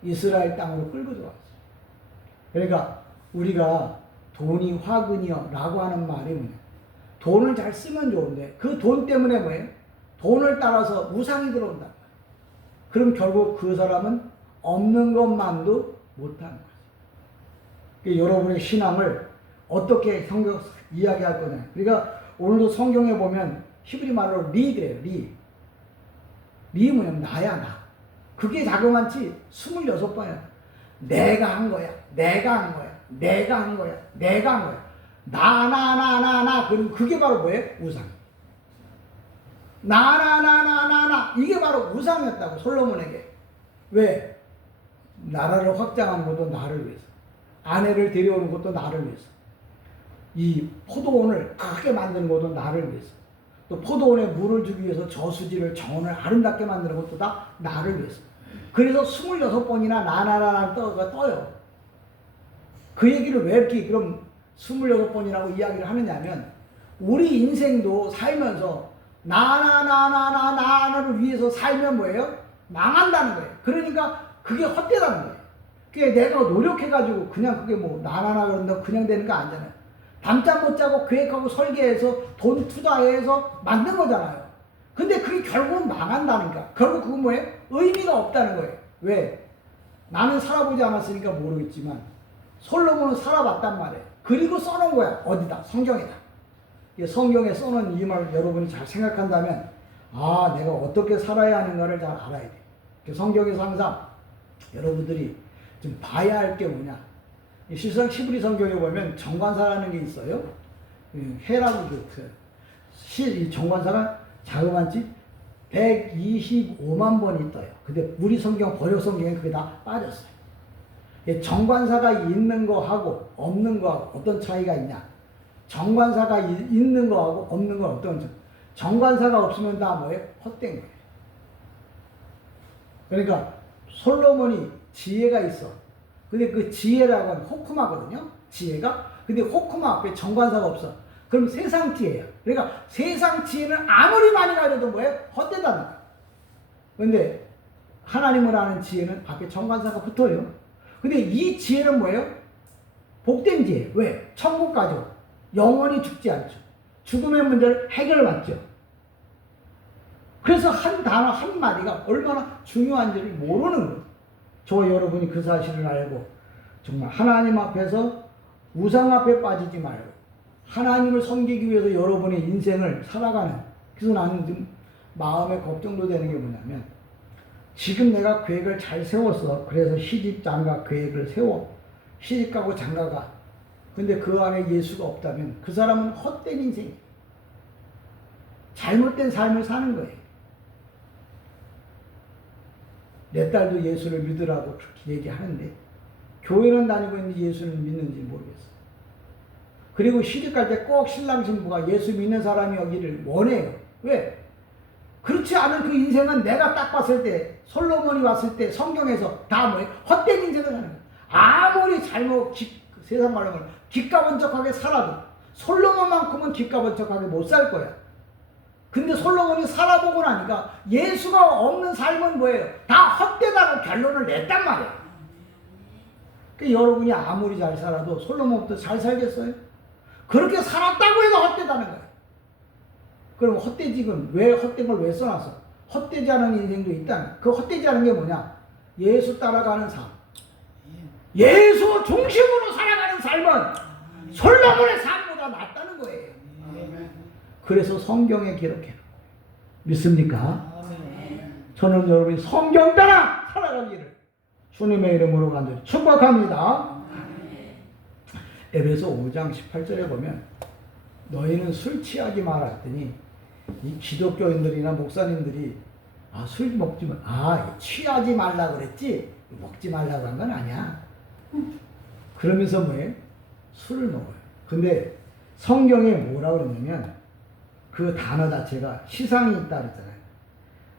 이스라엘 땅으로 끌고 들어왔어요. 그러니까 우리가 돈이 화근이여 라고 하는 말이 뭐냐? 돈을 잘 쓰면 좋은데 그 돈 때문에 뭐예요? 돈을 따라서 우상이 들어온다. 그럼 결국 그 사람은 없는 것만도 못하는 거죠. 그러니까 여러분의 신앙을 어떻게 성경 이야기할 거냐. 그러니까 오늘도 성경에 보면 히브리 말로 리그래요. 리 뭐냐면 나야 나. 그게 자그만치 26번이야. 내가 한 거야. 내가 한 거야. 내가 한 거야. 내가 한 거야. 나. 그리고 그게 바로 뭐예요? 우상. 나. 이게 바로 우상이었다고 솔로몬에게. 왜? 나라를 확장하는 것도 나를 위해서. 아내를 데려오는 것도 나를 위해서. 이 포도원을 크게 만드는 것도 나를 위해서. 또 포도원에 물을 주기 위해서 저수지를 정원을 아름답게 만드는 것도 다 나를 위해서. 그래서 26번이나 나나나나 떠요. 그 얘기를 왜 이렇게 그럼 26번이라고 이야기를 하느냐면 우리 인생도 살면서 나를 위해서 살면 뭐예요? 망한다는 거예요. 그러니까 그게 헛되다는 거예요. 그게 내가 노력해가지고 그냥 그게 뭐 나나나 그런다고 그냥 되는 거 아니잖아요. 밤잠 못 자고 계획하고 설계해서 돈 투자해서 만든 거잖아요. 근데 그게 결국은 망한다니까. 결국 그건 뭐예요? 의미가 없다는 거예요. 왜? 나는 살아보지 않았으니까 모르겠지만 솔로몬은 살아봤단 말이에요. 그리고 써놓은 거야. 어디다? 성경에다. 성경에 써놓은 이 말을 여러분이 잘 생각한다면 아 내가 어떻게 살아야 하는가를 잘 알아야 돼. 성경에서 항상 여러분들이 좀 봐야 할 게 뭐냐. 실상 히브리 성경에 보면 정관사라는 게 있어요. 해라고 그랬어요. 이 정관사가 자그만치 125만 번이 떠요. 근데 우리 성경 번역 성경에 그게 다 빠졌어요. 정관사가 있는 거하고 없는 거하고 어떤 차이가 있냐? 정관사가 있는 거하고 없는 건 어떤 차이? 정관사가 없으면 다 뭐예요? 헛된 거예요. 그러니까 솔로몬이 지혜가 있어. 근데 그 지혜라고 하는 호크마거든요. 지혜가. 근데 호크마 앞에 정관사가 없어. 그럼 세상 지혜야. 그러니까 세상 지혜는 아무리 많이 가져도 뭐예요? 헛되다는 거야. 근데 하나님을 아는 지혜는 앞에 정관사가 붙어요. 근데 이 지혜는 뭐예요? 복된 지혜. 왜? 천국 가죠. 영원히 죽지 않죠. 죽음의 문제를 해결받죠. 그래서 한 단어 한마디가 얼마나 중요한지를 모르는 거예요. 저와 여러분이 그 사실을 알고 정말 하나님 앞에서 우상 앞에 빠지지 말고 하나님을 섬기기 위해서 여러분의 인생을 살아가는. 그래서 나는 좀 마음에 걱정도 되는 게 뭐냐면 지금 내가 계획을 잘 세웠어. 그래서 시집 장가 계획을 세워. 시집 가고 장가 가. 근데 그 안에 예수가 없다면 그 사람은 헛된 인생, 잘못된 삶을 사는 거예요. 내 딸도 예수를 믿으라고 그렇게 얘기하는데 교회는 다니고 있는데 예수를 믿는지 모르겠어요. 그리고 시집갈 때 꼭 신랑 신부가 예수 믿는 사람이 여기를 원해요. 왜? 그렇지 않은 그 인생은 내가 딱 봤을 때 솔로몬이 왔을 때 성경에서 다 뭐예요? 헛된 인생을 사는 거예요. 아무리 세상 말로 하면 기가번쩍하게 살아도 솔로몬만큼은 기가번쩍하게 못 살 거야. 근데 솔로몬이 살아보고 나니까 예수가 없는 삶은 뭐예요? 다 헛되다고 결론을 냈단 말이야. 그러니까 여러분이 아무리 잘 살아도 솔로몬부터 잘 살겠어요? 그렇게 살았다고 해도 헛되다는 거예요. 그럼 헛되지금 왜 헛된 걸 왜 써놨어? 헛되지 않은 인생도 있다는. 그 헛되지 않은 게 뭐냐? 예수 따라가는 삶. 예수 중심으로 살아가는 삶은 솔로몬의 삶보다 낫다는 거예요. 그래서 성경에 기록해요. 믿습니까? 저는 여러분이 성경 따라 살아가기를 주님의 이름으로 간절히 축복합니다. 에베소 5장 18절에 보면 너희는 술 취하지 마라 했더니 이 기독교인들이나 목사님들이 술 먹지 마. 취하지 말라 그랬지 먹지 말라고 한 건 아니야. 그러면서 뭐예요? 술을 먹어요. 근데 성경에 뭐라고 그러냐면 그 단어 자체가 시상이 있다 그랬잖아요.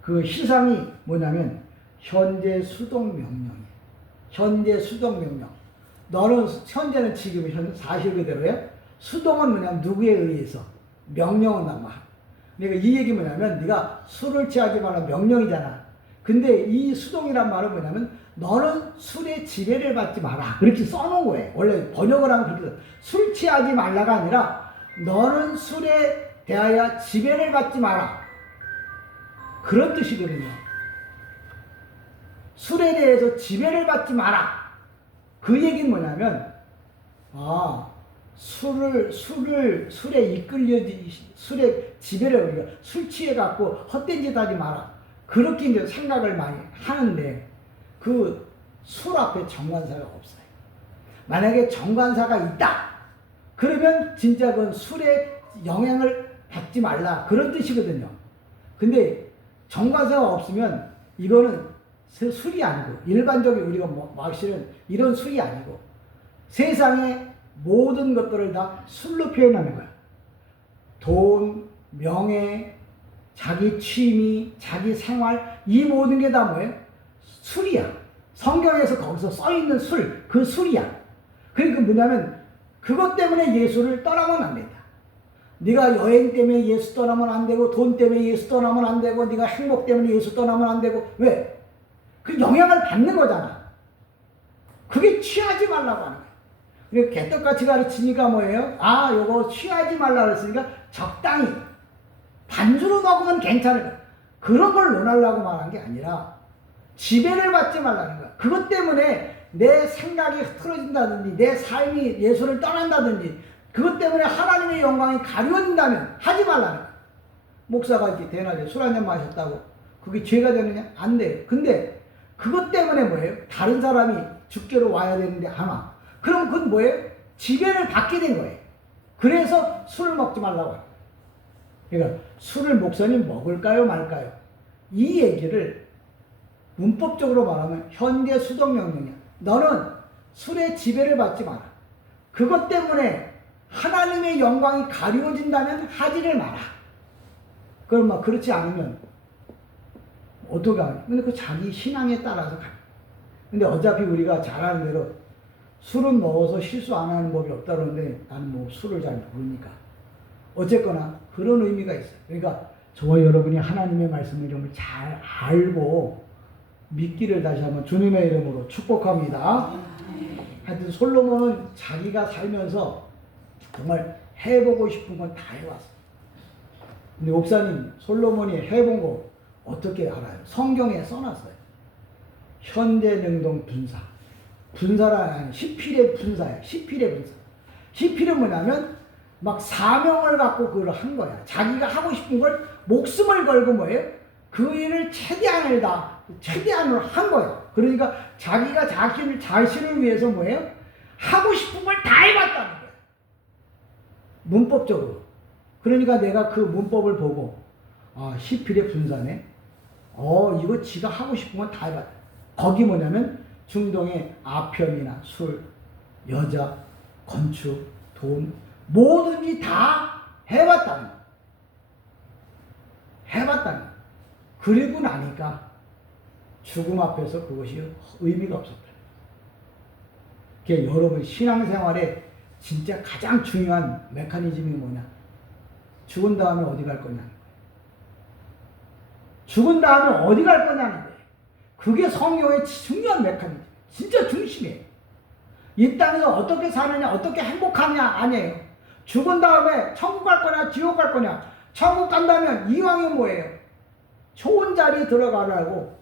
그 시상이 뭐냐면 현재 수동 명령이에요. 현재 수동 명령. 너는 현재는 지금 사실 그대로야. 수동은 뭐냐면 누구에 의해서 명령은 남아. 그러니까 이 얘기 뭐냐면 네가 술을 취하지 말라 명령이잖아. 근데 이 수동이란 말은 뭐냐면 너는 술에 지배를 받지 마라. 그렇게 써놓은 거예요. 원래 번역을 하면 그렇게 써. 술 취하지 말라가 아니라 너는 술에 대하여 지배를 받지 마라. 그런 뜻이거든요. 술에 대해서 지배를 받지 마라. 그 얘기는 뭐냐면 술에 이끌려지 술에 지배를 우리가 술 취해 갖고 헛된 짓 하지 마라. 그렇게 이제 생각을 많이 하는데 그 술 앞에 정관사가 없어요. 만약에 정관사가 있다. 그러면 진짜 그건 술에 영향을 받지 말라. 그런 뜻이거든요. 근데 정관사가 없으면 이거는 술이 아니고 일반적인 우리가 마시는 이런 술이 아니고 세상의 모든 것들을 다 술로 표현하는 거야. 돈, 명예, 자기 취미, 자기 생활 이 모든 게 다 뭐예요? 술이야. 성경에서 거기서 써있는 술, 그 술이야. 그러니까 뭐냐면 그것 때문에 예수를 떠나면 안 된다. 네가 여행 때문에 예수 떠나면 안 되고 돈 때문에 예수 떠나면 안 되고 네가 행복 때문에 예수 떠나면 안 되고 왜? 그 영향을 받는 거잖아. 그게 취하지 말라고 하는 거야. 그러니까 개떡같이 가르치니까 뭐예요? 요거 취하지 말라 그랬으니까 적당히 반주로 먹으면 괜찮을 거야. 그런 걸 논하려고 말한 게 아니라 지배를 받지 말라는 거야. 그것 때문에 내 생각이 흐트러진다든지 내 삶이 예수를 떠난다든지 그것 때문에 하나님의 영광이 가려진다면 하지 말라는 거야. 목사가 이렇게 대낮에 술 한잔 마셨다고 그게 죄가 되느냐? 안 돼요. 근데 그것 때문에 뭐예요? 다른 사람이 죽게로 와야 되는데 안 와. 그럼 그건 뭐예요? 지배를 받게 된 거예요. 그래서 술을 먹지 말라고 해요. 그러니까 술을 목사님 먹을까요 말까요? 이 얘기를 문법적으로 말하면 현재 수동 명령이야. 너는 술의 지배를 받지 마라. 그것 때문에 하나님의 영광이 가리워진다면 하지를 마라. 그럼 막 그렇지 않으면 어떻게 하냐? 근데 그 자기 신앙에 따라서 가. 근데 어차피 우리가 잘 아는 대로 술은 먹어서 실수 안 하는 법이 없다 그러는데 나는 뭐 술을 잘 모르니까. 어쨌거나 그런 의미가 있어요. 그러니까 저와 여러분이 하나님의 말씀을 정말 잘 알고 믿기를 다시 한번 주님의 이름으로 축복합니다. 하여튼 솔로몬은 자기가 살면서 정말 해보고 싶은 건 다 해왔어요. 근데 목사님 솔로몬이 해본 거 어떻게 알아요? 성경에 써놨어요. 현대능동 분사. 분사라는 시필의 분사예요. 시필의 분사. 시필은 뭐냐면 막 사명을 갖고 그걸 한 거야. 자기가 하고 싶은 걸 목숨을 걸고 뭐예요? 그 일을 최대한으로 한 거예요. 그러니까 자기가 자신을 위해서 뭐예요? 하고 싶은 걸 다 해봤다는 거예요. 문법적으로. 그러니까 내가 그 문법을 보고 시필의 분사네. 이거 지가 하고 싶은 건 다 해봤다. 거기 뭐냐면 중동의 아편이나 술, 여자, 건축, 돈 뭐든지 다 해봤다는 거예요. 해봤다는 거예요. 그리고 나니까 죽음 앞에서 그것이 의미가 없었다. 그게 여러분 신앙생활에 진짜 가장 중요한 메커니즘이 뭐냐? 죽은 다음에 어디 갈 거냐는 거예요. 죽은 다음에 어디 갈 거냐는 거예요. 그게 성경의 중요한 메커니즘. 진짜 중심이에요. 이 땅에서 어떻게 사느냐, 어떻게 행복하냐 아니에요. 죽은 다음에 천국 갈 거냐, 지옥 갈 거냐. 천국 간다면 이왕이 뭐예요? 좋은 자리에 들어가라고.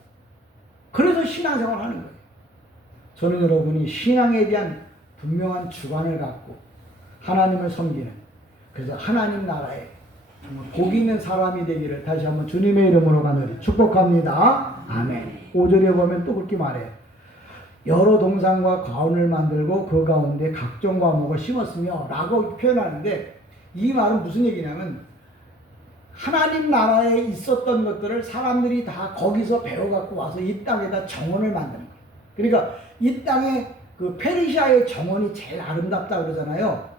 그래서 신앙생활 하는 거예요. 저는 여러분이 신앙에 대한 분명한 주관을 갖고 하나님을 섬기는, 그래서 하나님 나라에 정말 복 있는 사람이 되기를 다시 한번 주님의 이름으로 간절히 축복합니다. 아멘. 5절에 보면 또 그렇게 말해요. 여러 동산과 과원을 만들고 그 가운데 각종 과목을 심었으며 라고 표현하는데, 이 말은 무슨 얘기냐면 하나님 나라에 있었던 것들을 사람들이 다 거기서 배워갖고 와서 이 땅에다 정원을 만드는 거예요. 그러니까 이 땅에 그 페르시아의 정원이 제일 아름답다 그러잖아요.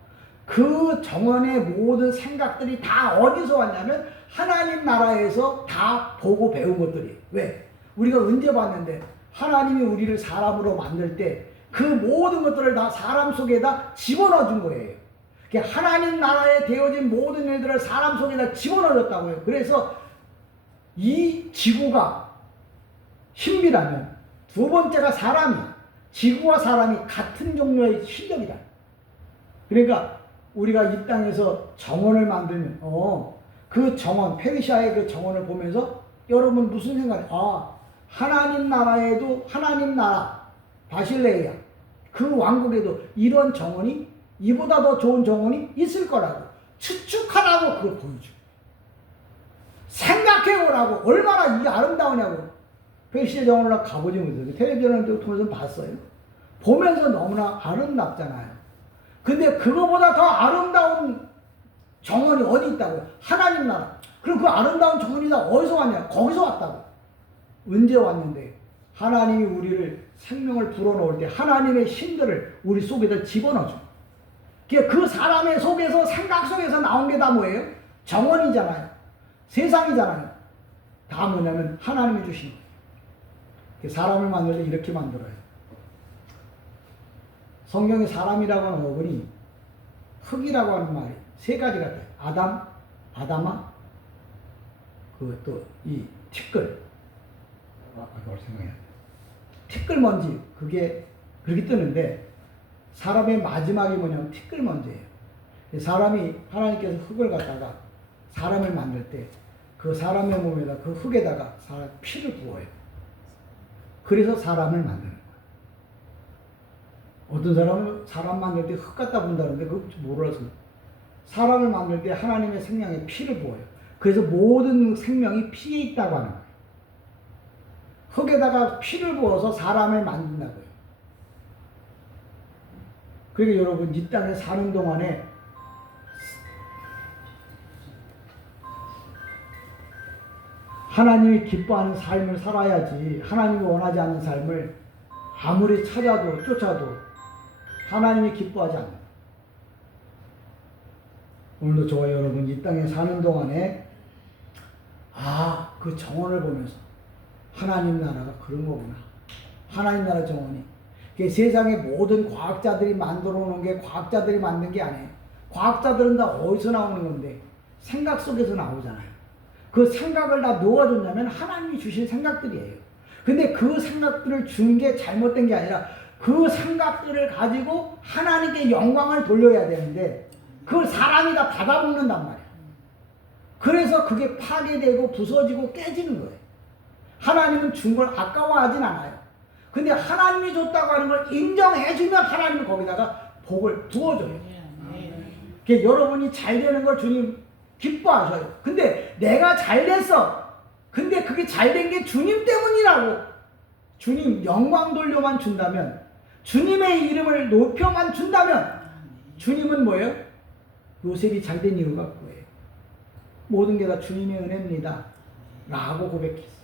그 정원의 모든 생각들이 다 어디서 왔냐면 하나님 나라에서 다 보고 배운 것들이에요. 왜? 우리가 언제 봤는데 하나님이 우리를 사람으로 만들 때 그 모든 것들을 다 사람 속에다 집어넣어 준 거예요. 하나님 나라에 되어진 모든 일들을 사람 속에다 집어넣었다고요. 그래서 이 지구가 신비라면 두 번째가 사람이야. 지구와 사람이 같은 종류의 실력이다. 그러니까 우리가 이 땅에서 정원을 만들면 그 정원, 페르시아의 그 정원을 보면서 여러분 무슨 생각이에요? 하나님 나라에도 하나님 나라 바실레이아 그 왕국에도 이런 정원이, 이보다 더 좋은 정원이 있을 거라고 추측하라고 그걸 보여줘. 생각해보라고. 얼마나 이게 아름다우냐고. 페르시아 정원을 가보지 못해요. 텔레비전을 통해서 봤어요. 보면서 너무나 아름답잖아요. 근데 그거보다 더 아름다운 정원이 어디 있다고요? 하나님 나라. 그럼 그 아름다운 정원이 다 어디서 왔냐? 거기서 왔다고. 언제 왔는데? 하나님이 우리를 생명을 불어넣을 때 하나님의 신들을 우리 속에다 집어넣어줘. 그 사람의 속에서, 생각 속에서 나온 게 다 뭐예요? 정원이잖아요. 세상이잖아요. 다 뭐냐면 하나님이 주신 거예요. 사람을 만들 때 이렇게 만들어요. 성경에 사람이라고 하는 어근이 흙이라고 하는 말이 세 가지가 돼요. 아담, 아담아, 그 또 이 티끌. 그걸 생각해야 돼. 티끌 먼지, 그게 그렇게 뜨는데 사람의 마지막이 뭐냐면 티끌 먼지예요. 사람이 하나님께서 흙을 갖다가 사람을 만들 때 그 사람의 몸에다 그 흙에다가 사람 피를 부어요. 그래서 사람을 만드는 거예요. 어떤 사람은 사람 만들 때 흙 갖다 분다는데 그거 몰라서 사람을 만들 때 하나님의 생명에 피를 부어요. 그래서 모든 생명이 피에 있다고 하는 거예요. 흙에다가 피를 부어서 사람을 만든다고요. 그러니까 여러분 이 땅에 사는 동안에 하나님이 기뻐하는 삶을 살아야지, 하나님이 원하지 않는 삶을 아무리 찾아도 쫓아도 하나님이 기뻐하지 않아요. 오늘도 저와 여러분 이 땅에 사는 동안에 그 정원을 보면서 하나님 나라가 그런 거구나. 하나님 나라 정원이. 세상의 모든 과학자들이 만들어 놓은 게 과학자들이 만든 게 아니에요. 과학자들은 다 어디서 나오는 건데? 생각 속에서 나오잖아요. 그 생각을 다 놓아줬냐면 하나님이 주신 생각들이에요. 근데 그 생각들을 준 게 잘못된 게 아니라 그 생각들을 가지고 하나님께 영광을 돌려야 되는데 그걸 사람이 다 받아먹는단 말이에요. 그래서 그게 파괴되고 부서지고 깨지는 거예요. 하나님은 준 걸 아까워하진 않아요. 근데 하나님이 줬다고 하는 걸 인정해주면 하나님은 거기다가 복을 부어줘요. 여러분이 잘 되는 걸 주님 기뻐하셔요. 근데 내가 잘 됐어. 근데 그게 잘 된 게 주님 때문이라고. 주님 영광 돌려만 준다면, 주님의 이름을 높여만 준다면 주님은 뭐예요? 요셉이 잘 된 이유가 뭐예요? 모든 게 다 주님의 은혜입니다 라고 고백했어요.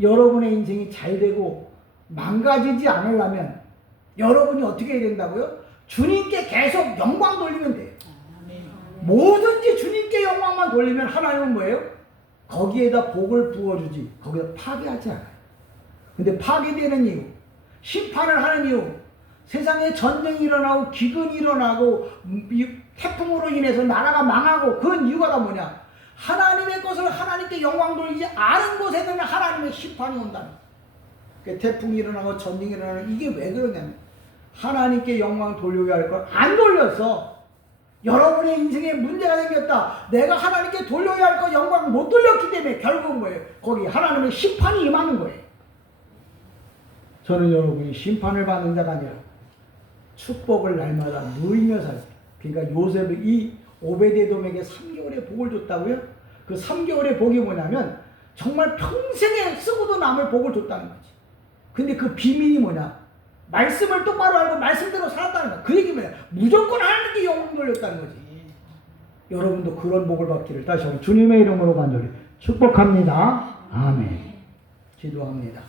여러분의 인생이 잘 되고 망가지지 않으려면 여러분이 어떻게 해야 된다고요? 주님께 계속 영광 돌리면 돼요. 뭐든지 주님께 영광만 돌리면 하나님은 뭐예요? 거기에다 복을 부어주지 거기다 파괴하지 않아요. 근데 파괴되는 이유, 심판을 하는 이유, 세상에 전쟁이 일어나고 기근이 일어나고 태풍으로 인해서 나라가 망하고 그런 이유가 다 뭐냐? 하나님의 것을 하나님께 영광 돌리지 않은 곳에는 하나님의 심판이 온다는. 태풍이 일어나고 전쟁이 일어나고 이게 왜 그러냐면 하나님께 영광 돌려야 할 걸 안 돌렸어. 여러분의 인생에 문제가 생겼다. 내가 하나님께 돌려야 할 거 영광 못 돌렸기 때문에 결국은 뭐예요? 거기 하나님의 심판이 임하는 거예요. 저는 여러분이 심판을 받는 자가 아니라 축복을 날마다 누리며 살고. 그러니까 요셉이 이 오베데돔에게 3개월의 복을 줬다고요? 그 3개월의 복이 뭐냐면 정말 평생에 쓰고도 남을 복을 줬다는 거지. 근데 그 비밀이 뭐냐? 말씀을 똑바로 알고 말씀대로 살았다는 거야. 그 얘기 뭐냐? 무조건 하나님께 영광 돌렸다는 거지. 여러분도 그런 복을 받기를 다시 한번 주님의 이름으로 간절히 축복합니다. 아멘. 기도합니다.